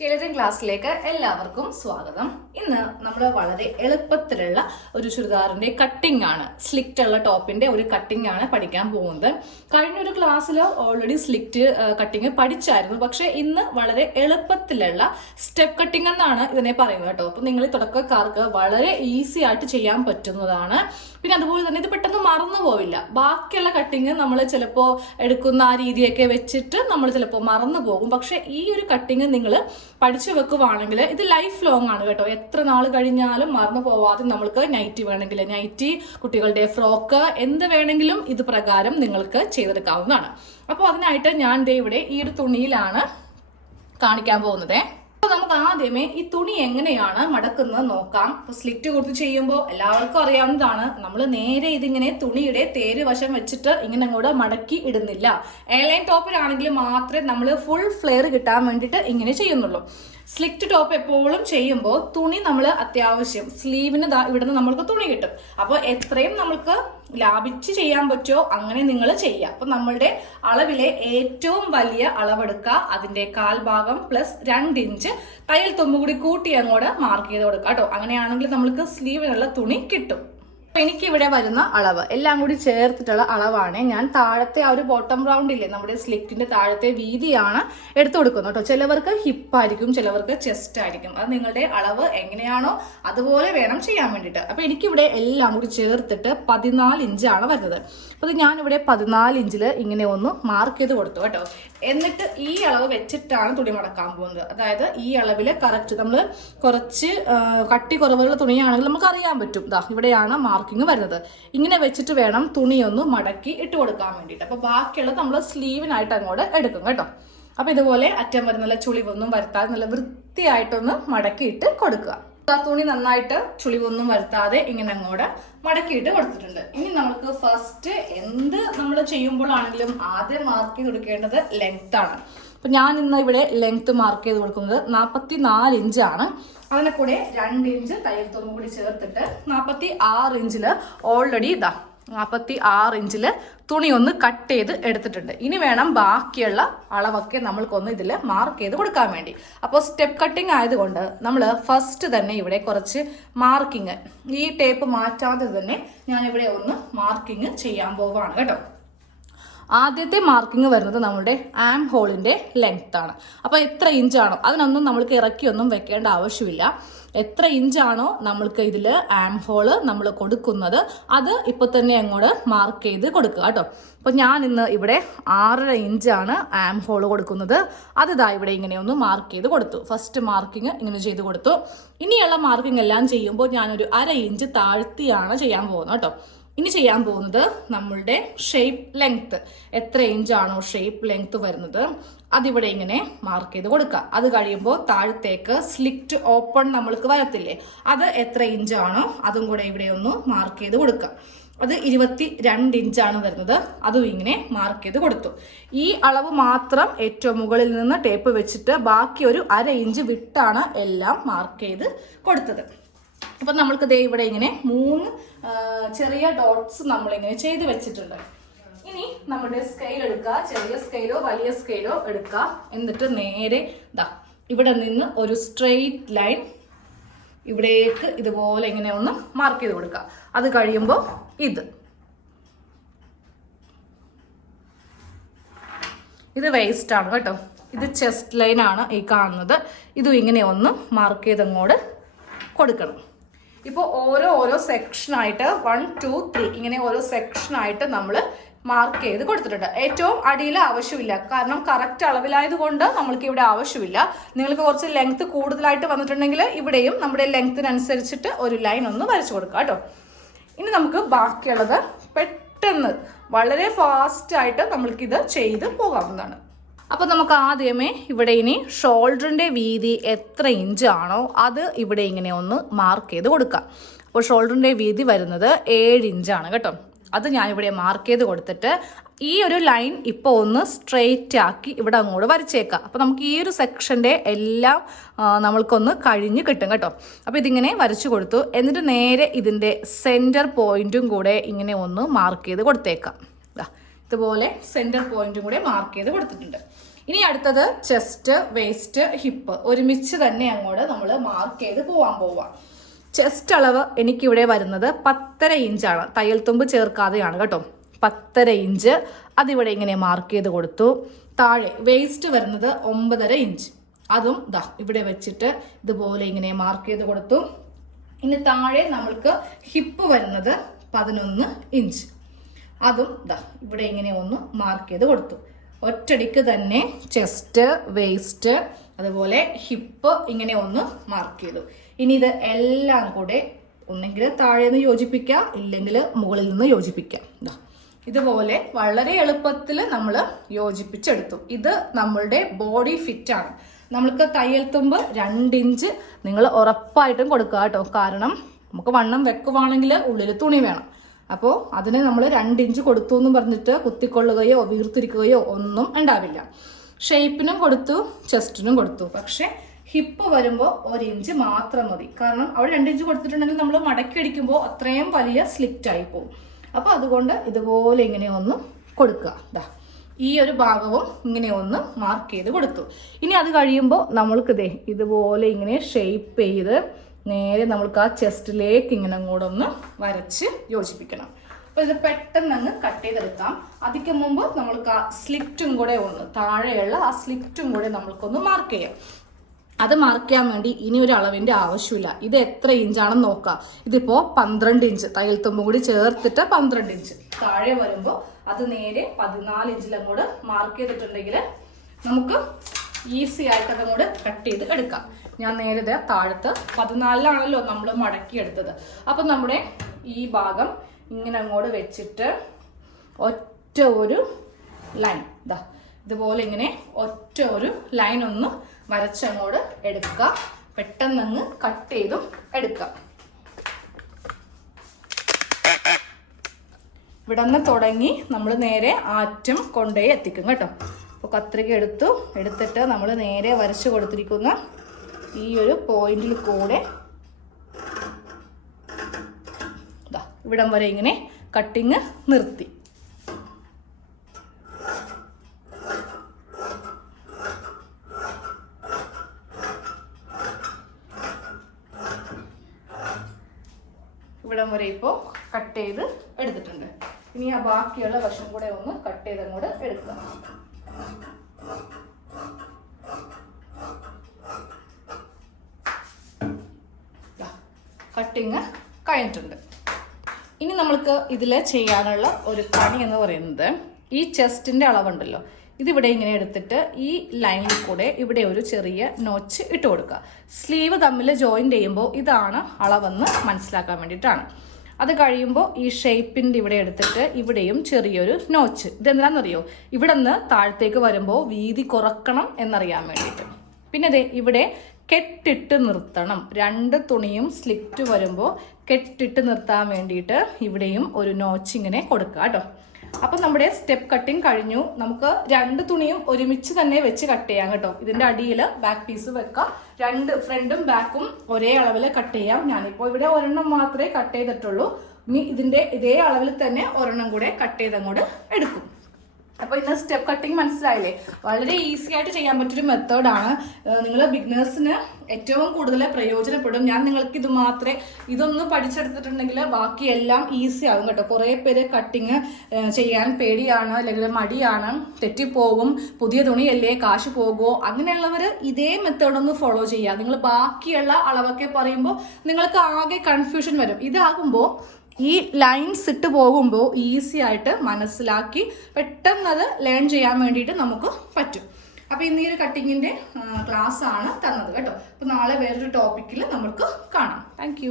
ചിലരൻ ക്ലാസ്സിലേക്ക് എല്ലാവർക്കും സ്വാഗതം. ഇന്ന് നമ്മൾ വളരെ എളുപ്പത്തിലുള്ള ഒരു ചുരിദാറിന്റെ കട്ടിംഗ് ആണ് സ്ലിക്റ്റ് ഉള്ള ടോപ്പിന്റെ ഒരു കട്ടിംഗ് ആണ് പഠിക്കാൻ പോകുന്നത്. കഴിഞ്ഞ ഒരു ക്ലാസ്സിൽ ഓൾറെഡി സ്ലിക്റ്റ് കട്ടിങ് പഠിച്ചായിരുന്നു. പക്ഷെ ഇന്ന് വളരെ എളുപ്പത്തിലുള്ള സ്റ്റെപ്പ് കട്ടിംഗ് എന്നാണ് ഇതിനെ പറയുന്നത് കേട്ടോ. അപ്പൊ നിങ്ങൾ തുടക്കക്കാർക്ക് വളരെ ഈസി ആയിട്ട് ചെയ്യാൻ പറ്റുന്നതാണ്. പിന്നെ അതുപോലെ തന്നെ ഇത് പെട്ടെന്ന് മറന്നു പോവില്ല. ബാക്കിയുള്ള കട്ടിങ് നമ്മൾ ചിലപ്പോൾ എടുക്കുന്ന ആ രീതിയൊക്കെ വെച്ചിട്ട് നമ്മൾ ചിലപ്പോൾ മറന്നു പോകും. പക്ഷെ ഈ ഒരു കട്ടിങ് നിങ്ങൾ പഠിച്ചു വെക്കുവാണെങ്കിൽ ഇത് ലൈഫ് ലോങ് ആണ് കേട്ടോ. എത്ര നാൾ കഴിഞ്ഞാലും മറന്നു പോവാതെ നമ്മൾക്ക് നൈറ്റി വേണമെങ്കിൽ നൈറ്റി കുട്ടികളുടെ ഫ്രോക്ക് എന്ത് വേണമെങ്കിലും ഇത് പ്രകാരം നിങ്ങൾക്ക് ചെയ്തെടുക്കാവുന്നതാണ്. അപ്പോൾ അതിനായിട്ട് ഞാൻ ദേ ഇവിടെ ഈ ഒരു തുണിയിലാണ് കാണിക്കാൻ പോകുന്നത്. അപ്പൊ നമുക്ക് ആദ്യമേ ഈ തുണി എങ്ങനെയാണ് മടക്കുന്നത് നോക്കാം. ഇപ്പൊ സ്ലിറ്റ് കൊടുത്ത് ചെയ്യുമ്പോൾ എല്ലാവർക്കും അറിയാവുന്നതാണ്. നമ്മൾ നേരെ ഇതിങ്ങനെ തുണിയുടെ തേര് വശം വെച്ചിട്ട് ഇങ്ങനെ അങ്ങോട്ട് മടക്കി ഇടുന്നില്ല. എയർലൈൻ ടോപ്പിലാണെങ്കിൽ മാത്രമേ നമ്മൾ ഫുൾ ഫ്ലെയർ കിട്ടാൻ വേണ്ടിയിട്ട് ഇങ്ങനെ ചെയ്യുന്നുള്ളൂ. സ്ലിറ്റ് ടോപ്പ് എപ്പോഴും ചെയ്യുമ്പോൾ തുണി നമ്മൾ അത്യാവശ്യം സ്ലീവിന് ഇവിടുന്ന് നമ്മൾക്ക് തുണി കിട്ടും. അപ്പോൾ എത്രയും നമ്മൾക്ക് ലാഭിച്ച് ചെയ്യാൻ പറ്റുമോ അങ്ങനെ നിങ്ങൾ ചെയ്യുക. അപ്പൊ നമ്മളുടെ അളവിലെ ഏറ്റവും വലിയ അളവെടുക്കുക. അതിന്റെ കാൽഭാഗം പ്ലസ് രണ്ട് ഇഞ്ച് തയ്യൽ തുമ്പ് കൂടി കൂട്ടി അങ്ങോട്ട് മാർക്ക് ചെയ്ത് കൊടുക്കുക കേട്ടോ. അങ്ങനെയാണെങ്കിൽ നമ്മൾക്ക് സ്ലീവിനുള്ള തുണി കിട്ടും. എനിക്ക് ഇവിടെ വരുന്ന അളവ്. എല്ലാം കൂടി ചേർത്തിട്ടുള്ള അളവാണ്. ഞാൻ താഴത്തെ ആ ഒരു ബോട്ടം റൗണ്ട് ഇല്ലേ നമ്മുടെ സ്ലിപ്പിന്റെ താഴത്തെ വീതിയാണ് എടുത്തു കൊടുക്കുന്നത് കേട്ടോ ചിലവർക്ക് ഹിപ്പ് ആയിരിക്കും ചിലവർക്ക് ചെസ്റ്റ് ആയിരിക്കും. അത് നിങ്ങളുടെ അളവ് എങ്ങനെയാണോ അതുപോലെ വേണം ചെയ്യാൻ വേണ്ടിയിട്ട്. അപ്പൊ എനിക്കിവിടെ എല്ലാം കൂടി ചേർത്തിട്ട് പതിനാല് ഇഞ്ചാണ് വരുന്നത്. അപ്പൊ ഇത് ഞാനിവിടെ പതിനാല് ഇഞ്ചിൽ ഇങ്ങനെ ഒന്ന് മാർക്ക് ചെയ്ത് കൊടുത്തു കേട്ടോ. എന്നിട്ട് ഈ അളവ് വെച്ചിട്ടാണ് തുണി മടക്കാൻ പോകുന്നത്. അതായത് ഈ അളവിൽ കറക്റ്റ് നമ്മൾ കുറച്ച് കട്ടി കുറവുള്ള തുണിയാണെങ്കിൽ നമുക്ക് അറിയാൻ പറ്റും. ദാ ഇവിടെയാണ് മാർക്കിംഗ് വരുന്നത്. ഇങ്ങനെ വെച്ചിട്ട് വേണം തുണിയൊന്ന് മടക്കി ഇട്ട് കൊടുക്കാൻ വേണ്ടിയിട്ട്. അപ്പോൾ ബാക്കിയുള്ളത് നമ്മൾ സ്ലീവിനായിട്ട് അങ്ങോട്ട് എടുക്കും കേട്ടോ. അപ്പോൾ ഇതുപോലെ അറ്റം വരെ നല്ല ചുളിവൊന്നും വരുത്താതെ നല്ല വൃത്തിയായിട്ടൊന്ന് മടക്കിയിട്ട് കൊടുക്കുക. തുണി നന്നായിട്ട് ചുളിവൊന്നും വരുത്താതെ ഇങ്ങനെ അങ്ങോട്ട് മടക്കിയിട്ട് കൊടുത്തിട്ടുണ്ട്. ഇനി നമുക്ക് ഫസ്റ്റ് എന്ത് നമ്മൾ ചെയ്യുമ്പോഴാണെങ്കിലും ആദ്യം മാർക്ക് ചെയ്ത് കൊടുക്കേണ്ടത് ലെങ്ത് ആണ്. അപ്പൊ ഞാൻ ഇന്ന് ഇവിടെ ലെങ്ത് മാർക്ക് ചെയ്ത് കൊടുക്കുന്നത് നാൽപ്പത്തി നാല് ഇഞ്ചാണ് അതിനെ കൂടെ രണ്ട് ഇഞ്ച് തയ്യൽ തുമ്പ് കൂടി ചേർത്തിട്ട് നാൽപ്പത്തി ആറ് ഇഞ്ചിൽ ഓൾറെഡി ഇതാ നാൽപ്പത്തി ആറ് ഇഞ്ചിൽ തുണി ഒന്ന് കട്ട് ചെയ്ത് എടുത്തിട്ടുണ്ട്. ഇനി വേണം ബാക്കിയുള്ള അളവൊക്കെ നമ്മൾക്കൊന്ന് ഇതിൽ മാർക്ക് ചെയ്ത് കൊടുക്കാൻ വേണ്ടി. അപ്പോൾ സ്റ്റെപ്പ് കട്ടിങ് ആയതുകൊണ്ട് നമ്മൾ ഫസ്റ്റ് തന്നെ ഇവിടെ കുറച്ച് മാർക്കിങ് ഈ ടേപ്പ് മാറ്റാതെ തന്നെ ഞാൻ ഇവിടെ ഒന്ന് മാർക്കിങ് ചെയ്യാൻ പോവാണ് കേട്ടോ. ആദ്യത്തെ മാർക്കിംഗ് വരുന്നത് നമ്മുടെ ആം ഹോളിന്റെ ലെങ്ത് ആണ്. അപ്പോൾ എത്ര ഇഞ്ചാണോ അതിനൊന്നും നമ്മൾക്ക് ഇറക്കിയൊന്നും വെക്കേണ്ട ആവശ്യമില്ല. എത്ര ഇഞ്ചാണോ നമ്മൾക്ക് ഇതിൽ ആം ഹോൾ നമ്മൾ കൊടുക്കുന്നത് അത് ഇപ്പൊ തന്നെ അങ്ങോട്ട് മാർക്ക് ചെയ്ത് കൊടുക്കുക കേട്ടോ. അപ്പോൾ ഞാൻ ഇന്ന് ഇവിടെ ആറര ഇഞ്ചാണ് ആം ഹോൾ കൊടുക്കുന്നത്. അത് ഇതാ ഇവിടെ ഇങ്ങനെ ഒന്ന് മാർക്ക് ചെയ്ത് കൊടുത്തു. ഫസ്റ്റ് മാർക്കിംഗ് ഇങ്ങനെ ചെയ്ത് കൊടുത്തു. ഇനിയുള്ള മാർക്കിംഗ് എല്ലാം ചെയ്യുമ്പോൾ ഞാനൊരു അര ഇഞ്ച് താഴ്ത്തിയാണ് ചെയ്യാൻ പോകുന്നത് കേട്ടോ. ഇനി ചെയ്യാൻ പോകുന്നത് നമ്മളുടെ ഷേപ്പ് ലെങ്ത് എത്ര ഇഞ്ചാണോ ഷേപ്പ് ലെങ്ത് വരുന്നത്? അതിവിടെ ഇങ്ങനെ മാർക്ക് ചെയ്ത് കൊടുക്കുക. അത് കഴിയുമ്പോൾ താഴത്തേക്ക് സ്ലിറ്റ് ഓപ്പൺ നമ്മൾക്ക് വരത്തില്ലേ? അത് എത്ര ഇഞ്ചാണോ അതും കൂടെ ഇവിടെ ഒന്ന് മാർക്ക് ചെയ്ത് കൊടുക്കുക. അത് ഇരുപത്തി രണ്ട് ഇഞ്ചാണ് വരുന്നത്. അതും ഇങ്ങനെ മാർക്ക് ചെയ്ത് കൊടുത്തു. ഈ അളവ് മാത്രം ഏറ്റവും മുകളിൽ നിന്ന് ടേപ്പ് വെച്ചിട്ട് ബാക്കി ഒരു അര ഇഞ്ച് വിട്ടാണ് എല്ലാം മാർക്ക് ചെയ്ത് കൊടുത്തത്. അപ്പം നമ്മൾക്ക് ദേ ഇവിടെ ഇങ്ങനെ മൂന്ന് ചെറിയ ഡോട്ട്സ് നമ്മളിങ്ങനെ ചെയ്ത് വെച്ചിട്ടുണ്ട്. ഇനി നമ്മുടെ സ്കെയിൽ എടുക്കുക. ചെറിയ സ്കെയിലോ വലിയ സ്കെയിലോ എടുക്കുക. എന്നിട്ട് നേരെ ഇതാ ഇവിടെ നിന്ന് ഒരു സ്ട്രെയിറ്റ് ലൈൻ ഇവിടേക്ക് ഇതുപോലെ ഇങ്ങനെ ഒന്ന് മാർക്ക് ചെയ്ത് കൊടുക്കുക. അത് കഴിയുമ്പോൾ ഇത്. ഇത് വേസ്റ്റ് ആണ് കേട്ടോ. ഇത് ചെസ്റ്റ് ലൈനാണ് ഈ കാണുന്നത്. ഇതും ഇങ്ങനെ ഒന്ന് മാർക്ക് ചെയ്തങ്ങോട്ട് കൊടുക്കണം. ഇപ്പോൾ ഓരോ ഓരോ സെക്ഷനായിട്ട് വൺ ടു ത്രീ ഇങ്ങനെ ഓരോ സെക്ഷനായിട്ട് നമ്മൾ മാർക്ക് ചെയ്ത് കൊടുത്തിട്ടുണ്ട്. ഏറ്റവും അടിയിൽ ആവശ്യമില്ല. കാരണം കറക്റ്റ് അളവിലായതുകൊണ്ട് നമ്മൾക്ക് ഇവിടെ ആവശ്യമില്ല. നിങ്ങൾക്ക് കുറച്ച് ലെങ്ത് കൂടുതലായിട്ട് വന്നിട്ടുണ്ടെങ്കിൽ ഇവിടെയും നമ്മുടെ ലെങ്ത്തിനനുസരിച്ചിട്ട് ഒരു ലൈൻ ഒന്ന് വരച്ചു കൊടുക്കുക കേട്ടോ. ഇനി നമുക്ക് ബാക്കിയുള്ളത് പെട്ടെന്ന് വളരെ ഫാസ്റ്റായിട്ട് നമ്മൾക്കിത് ചെയ്ത് പോകാവുന്നതാണ്. അപ്പോൾ നമുക്ക് ആദ്യമേ ഇവിടെ ഇനി ഷോൾഡറിന്റെ വീതി എത്ര ഇഞ്ചാണോ അത് ഇവിടെ ഇങ്ങനെ ഒന്ന് മാർക്ക് ചെയ്ത് കൊടുക്കാം. അപ്പോൾ ഷോൾഡറിന്റെ വീതി വരുന്നത് ഏഴ് ഇഞ്ചാണ് കേട്ടോ. അത് ഞാൻ ഇവിടെ മാർക്ക് ചെയ്ത് കൊടുത്തിട്ട് ഈ ഒരു ലൈൻ ഇപ്പോൾ ഒന്ന് സ്ട്രെയിറ്റ് ആക്കി ഇവിടെ അങ്ങോട്ട് വരച്ചേക്കാം. അപ്പോൾ നമുക്ക് ഈ ഒരു സെക്ഷന്റെ എല്ലാം നമ്മൾക്കൊന്ന് കഴിഞ്ഞ് കിട്ടും കേട്ടോ. അപ്പോൾ ഇതിങ്ങനെ വരച്ചു കൊടുത്തു. എന്നിട്ട് നേരെ ഇതിന്റെ സെന്റർ പോയിന്റും കൂടെ ഇങ്ങനെ ഒന്ന് മാർക്ക് ചെയ്ത് കൊടുത്തേക്കാം. ഇതുപോലെ സെന്റർ പോയിന്റും കൂടെ മാർക്ക് ചെയ്ത് കൊടുത്തിട്ടുണ്ട്. ഇനി അടുത്തത് ചെസ്റ്റ് വേസ്റ്റ് ഹിപ്പ് ഒരുമിച്ച് തന്നെ അങ്ങോട്ട് നമ്മൾ മാർക്ക് ചെയ്ത് പോവാൻ പോവാം. ചെസ്റ്റ് അളവ് എനിക്കിവിടെ വരുന്നത് പത്തര ഇഞ്ചാണ് തയ്യൽ തുമ്പ് ചേർക്കാതെയാണ് കേട്ടോ. പത്തര ഇഞ്ച് അതിവിടെ ഇങ്ങനെ മാർക്ക് ചെയ്ത് കൊടുത്തു. താഴെ വേസ്റ്റ് വരുന്നത് ഒമ്പതര ഇഞ്ച് അതും ദാ ഇവിടെ വെച്ചിട്ട് ഇതുപോലെ ഇങ്ങനെ മാർക്ക് ചെയ്ത് കൊടുത്തു. ഇനി താഴെ നമ്മൾക്ക് ഹിപ്പ് വരുന്നത് പതിനൊന്ന് ഇഞ്ച് അതും ദാ ഇവിടെ ഇങ്ങനെ ഒന്ന് മാർക്ക് ചെയ്ത് കൊടുത്തു. ഒറ്റടിക്ക് തന്നെ ചെസ്റ്റ് വേസ്റ്റ് അതുപോലെ ഹിപ്പ് ഇങ്ങനെ ഒന്ന് മാർക്ക് ചെയ്തു. ഇനി ഇത് എല്ലാം കൂടെ ഒന്നെങ്കിൽ താഴെ നിന്ന് യോജിപ്പിക്കാം ഇല്ലെങ്കിൽ മുകളിൽ നിന്ന് യോജിപ്പിക്കാം. ഇതാ ഇതുപോലെ വളരെ എളുപ്പത്തിൽ നമ്മൾ യോജിപ്പിച്ചെടുത്തു. ഇത് നമ്മളുടെ ബോഡി ഫിറ്റ് ആണ്. നമ്മൾക്ക് തയ്യൽ തുമ്പ് രണ്ടിഞ്ച് നിങ്ങൾ ഉറപ്പായിട്ടും കൊടുക്കുക കേട്ടോ. കാരണം നമുക്ക് വണ്ണം വെക്കുവാണെങ്കിൽ ഉള്ളിൽ തുണി വേണം. അപ്പോൾ അതിന് നമ്മൾ രണ്ടിഞ്ച് കൊടുത്തു എന്ന് പറഞ്ഞിട്ട് കുത്തിക്കൊള്ളുകയോ വീർത്തിരിക്കുകയോ ഒന്നും ഉണ്ടാവില്ല. ഷേപ്പിനും കൊടുത്തു ചെസ്റ്റിനും കൊടുത്തു. പക്ഷെ ഹിപ്പ് വരുമ്പോൾ ഒരു ഇഞ്ച് മാത്രം മതി. കാരണം അവിടെ രണ്ട് ഇഞ്ച് കൊടുത്തിട്ടുണ്ടെങ്കിൽ നമ്മൾ മടക്കി അടിക്കുമ്പോൾ അത്രയും വലിയ സ്ലിറ്റ് ആയി പോകും അപ്പോൾ അതുകൊണ്ട് ഇതുപോലെ ഇങ്ങനെ ഒന്ന് കൊടുക്കുക. ദാ ഈ ഒരു ഭാഗവും ഇങ്ങനെ ഒന്ന് മാർക്ക് ചെയ്ത് കൊടുത്തു. ഇനി അത് കഴിയുമ്പോൾ നമ്മൾക്കിതേ ഇതുപോലെ ഇങ്ങനെ ഷേപ്പ് ചെയ്ത് നേരെ നമ്മൾക്ക് ആ ചെസ്റ്റിലേക്ക് ഇങ്ങനെ കൂടെ ഒന്ന് വരച്ച് യോജിപ്പിക്കണം. അപ്പോൾ ഇത് പെട്ടെന്ന് അങ്ങ് കട്ട് ചെയ്തെടുക്കാം. അതിക്ക് മുമ്പ് നമ്മൾക്ക് ആ സ്ലിറ്റും കൂടെ ഒന്ന് താഴെയുള്ള ആ സ്ലിറ്റും കൂടെ നമ്മൾക്കൊന്ന് മാർക്ക് ചെയ്യാം. അത് മാർക്ക് ചെയ്യാൻ വേണ്ടി ഇനി ഒരു അളവിന്റെ ആവശ്യമില്ല. ഇത് എത്ര ഇഞ്ചാണെന്ന് നോക്കാം. ഇതിപ്പോ പന്ത്രണ്ട് ഇഞ്ച്. തയ്യൽ തുമ്പും കൂടി ചേർത്തിട്ട് പന്ത്രണ്ട് ഇഞ്ച്. താഴെ വരുമ്പോൾ അത് നേരെ പതിനാല് ഇഞ്ചിലും കൂടെ മാർക്ക് ചെയ്തിട്ടുണ്ടെങ്കിൽ നമുക്ക് ഈസി ആയിട്ട് അതങ്ങോട്ട് കട്ട് ചെയ്ത് എടുക്കാം. ഞാൻ നേരത്തെ താഴത്ത് പതിനാലിലാണല്ലോ നമ്മൾ മടക്കിയെടുത്തത്. അപ്പം നമ്മുടെ ഈ ഭാഗം ഇങ്ങനെ അങ്ങോട്ട് വെച്ചിട്ട് ഒറ്റ ഒരു ലൈൻ. ഇതാ ഇതുപോലെ ഇങ്ങനെ ഒറ്റ ഒരു ലൈൻ ഒന്ന് വരച്ചങ്ങോട്ട് എടുക്കുക. പെട്ടെന്നങ്ങ് കട്ട് ചെയ്തും എടുക്കാം ഇവിടെ നിന്ന് തുടങ്ങി നമ്മൾ നേരെ ആറ്റം കൊണ്ടുപോയി എത്തിക്കും കേട്ടോ. അപ്പോൾ കത്രിക എടുത്തു. എടുത്തിട്ട് നമ്മൾ നേരെ വരച്ച് കൊടുത്തിരിക്കുന്ന ഈ ഒരു പോയിന്റിൽ കൂടെ ഇവിടം വരെ ഇങ്ങനെ കട്ടിങ് നിർത്തി. ഇവിടം വരെ ഇപ്പോൾ കട്ട് ചെയ്ത് എടുത്തിട്ടുണ്ട്. ഇനി ആ ബാക്കിയുള്ള വശം കൂടെ ഒന്ന് കട്ട് ചെയ്ത് അങ്ങോട്ട് എടുക്കുക. കട്ടിങ് കഴിഞ്ഞിട്ടുണ്ട്. ഇനി നമ്മൾക്ക് ഇതിൽ ചെയ്യാനുള്ള ഒരു പണി എന്ന് പറയുന്നത് ഈ ചെസ്റ്റിന്റെ അളവുണ്ടല്ലോ. ഇതിവിടെ ഇങ്ങനെ എടുത്തിട്ട് ഈ ലൈനിൽ കൂടെ ഇവിടെ ഒരു ചെറിയ നോച്ച് ഇട്ട് കൊടുക്കുക. സ്ലീവ് തമ്മിൽ ജോയിൻ ചെയ്യുമ്പോൾ ഇതാണ് അളവെന്ന് മനസ്സിലാക്കാൻ വേണ്ടിയിട്ടാണ്. അത് കഴിയുമ്പോൾ ഈ ഷേപ്പിന്റെ ഇവിടെ എടുത്തിട്ട് ഇവിടെയും ചെറിയൊരു നോച്ച് ഇതെന്താണെന്നറിയോ ഇവിടെ നിന്ന് താഴത്തേക്ക് വരുമ്പോൾ വീതി കുറക്കണം എന്നറിയാൻ വേണ്ടിയിട്ട്. പിന്നെ ഇവിടെ കെട്ടിട്ട് നിർത്തണം. രണ്ട് തുണിയും സ്ലിറ്റ് വരുമ്പോൾ കെട്ടിട്ട് നിർത്താൻ വേണ്ടിയിട്ട് ഇവിടെയും ഒരു നോച്ചിങ്ങിനെ കൊടുക്കുക കേട്ടോ. അപ്പം നമ്മുടെ സ്റ്റെപ്പ് കട്ടിങ് കഴിഞ്ഞു. നമുക്ക് രണ്ട് തുണിയും ഒരുമിച്ച് തന്നെ വെച്ച് കട്ട് ചെയ്യാം കേട്ടോ. ഇതിന്റെ അടിയിൽ ബാക്ക് പീസ് വെക്കാം. രണ്ട് ഫ്രണ്ടും ബാക്കും ഒരേ അളവിൽ കട്ട് ചെയ്യാം. ഞാനിപ്പോൾ ഇവിടെ ഒരെണ്ണം മാത്രമേ കട്ട് ചെയ്തിട്ടുള്ളൂ. ഇനി ഇതിന്റെ ഇതേ അളവിൽ തന്നെ ഒരെണ്ണം കൂടെ കട്ട് ചെയ്തങ്ങോട്ട് എടുക്കും. അപ്പോൾ ഇന്ന് സ്റ്റെപ്പ് കട്ടിങ് മനസ്സിലായില്ലേ? വളരെ ഈസി ആയിട്ട് ചെയ്യാൻ പറ്റൊരു മെത്തേഡാണ് നിങ്ങൾ ബിഗ്നേഴ്സിന് ഏറ്റവും കൂടുതൽ പ്രയോജനപ്പെടും. ഞാൻ നിങ്ങൾക്ക് ഇത് മാത്രമേ ഇതൊന്ന് പഠിച്ചെടുത്തിട്ടുണ്ടെങ്കിൽ ബാക്കി എല്ലാം ഈസി ആകും കേട്ടോ. കുറേ പേര് കട്ടിങ് ചെയ്യാൻ പേടിയാണ് അല്ലെങ്കിൽ മടിയാണ്. തെറ്റിപ്പോകും പുതിയ തുണിയല്ലേ കാശ് പോകുമോ അങ്ങനെയുള്ളവർ ഇതേ മെത്തേഡ് ഒന്ന് ഫോളോ ചെയ്യുക. നിങ്ങൾ ബാക്കിയുള്ള അളവൊക്കെ പറയുമ്പോൾ നിങ്ങൾക്ക് ആകെ കൺഫ്യൂഷൻ വരും. ഇതാകുമ്പോൾ ഈ ലൈൻസ് ഇട്ട് പോകുമ്പോൾ ഈസി ആയിട്ട് മനസ്സിലാക്കി പെട്ടെന്ന് അത് ലേൺ ചെയ്യാൻ വേണ്ടിയിട്ട് നമുക്ക് പറ്റും. അപ്പോൾ ഇന്ന് ഈ ഒരു കട്ടിങ്ങിന്റെ ക്ലാസ്സാണ് തന്നത് കേട്ടോ. അപ്പോൾ നാളെ വേറൊരു ടോപ്പിക്കിൽ നമുക്ക് കാണാം. താങ്ക്